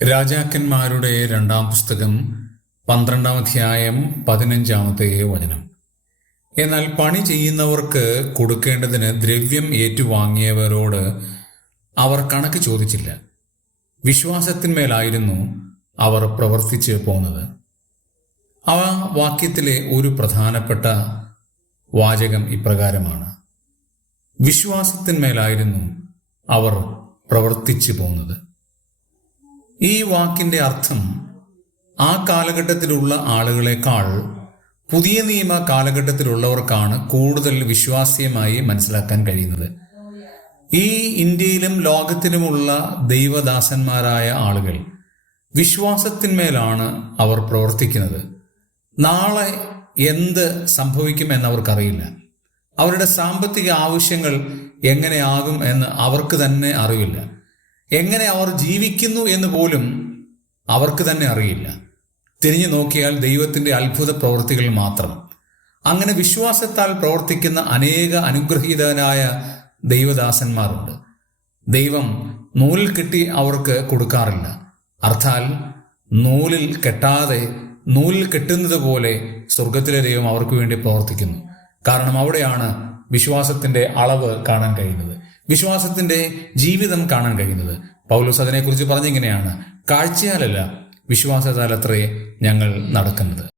രാജാക്കന്മാരുടെ രണ്ടാം പുസ്തകം 12-ാം അധ്യായം 15-ാമത്തെ വചനം. എന്നാൽ പണി ചെയ്യുന്നവർക്ക് കൊടുക്കേണ്ടതിന് ദ്രവ്യം ഏറ്റുവാങ്ങിയവരോട് അവർ കണക്ക് ചോദിച്ചില്ല. വിശ്വാസത്തിന്മേലായിരുന്നു അവർ പ്രവർത്തിച്ച് പോന്നത്. ആ വാക്യത്തിലെ ഒരു പ്രധാനപ്പെട്ട വാചകം ഇപ്രകാരമാണ്: വിശ്വാസത്തിന്മേലായിരുന്നു അവർ പ്രവർത്തിച്ചു പോകുന്നത്. ഈ വാക്കിൻ്റെ അർത്ഥം ആ കാലഘട്ടത്തിലുള്ള ആളുകളെക്കാൾ പുതിയ നിയമ കാലഘട്ടത്തിലുള്ളവർക്കാണ് കൂടുതൽ വിശ്വാസ്യമായി മനസ്സിലാക്കാൻ കഴിയുന്നത്. ഈ ഇന്ത്യയിലും ലോകത്തിലുമുള്ള ദൈവദാസന്മാരായ ആളുകൾ വിശ്വാസത്തിന്മേലാണ് അവർ പ്രവർത്തിക്കുന്നത്. നാളെ എന്ത് സംഭവിക്കുമെന്നവർക്കറിയില്ല. അവരുടെ സാമ്പത്തിക ആവശ്യങ്ങൾ എങ്ങനെയാകും എന്ന് അവർക്ക് തന്നെ അറിയില്ല. എങ്ങനെ അവർ ജീവിക്കുന്നു എന്ന് പോലും അവർക്ക് തന്നെ അറിയില്ല. തിരിഞ്ഞു നോക്കിയാൽ ദൈവത്തിൻ്റെ അത്ഭുത പ്രവൃത്തികൾ മാത്രം. അങ്ങനെ വിശ്വാസത്താൽ പ്രവർത്തിക്കുന്ന അനേക അനുഗ്രഹീതനായ ദൈവദാസന്മാരുണ്ട്. ദൈവം നൂലിൽ കെട്ടി അവർക്ക് കൊടുക്കാറില്ല. അർത്ഥാൽ നൂലിൽ കെട്ടാതെ നൂലിൽ കെട്ടുന്നത് പോലെ സ്വർഗത്തിലെ ദൈവം അവർക്ക് വേണ്ടി പ്രവർത്തിക്കുന്നു. കാരണം അവിടെയാണ് വിശ്വാസത്തിൻ്റെ അളവ് കാണാൻ കഴിയുന്നത്, വിശ്വാസത്തിൻ്റെ ജീവിതം കാണാൻ കഴിയുന്നത്. പൗലോസ് അതിനെക്കുറിച്ച് പറഞ്ഞിങ്ങനെയാണ്: കാഴ്ചയാലല്ല വിശ്വാസത്താലത്രേ ഞങ്ങൾ നടക്കുന്നത്.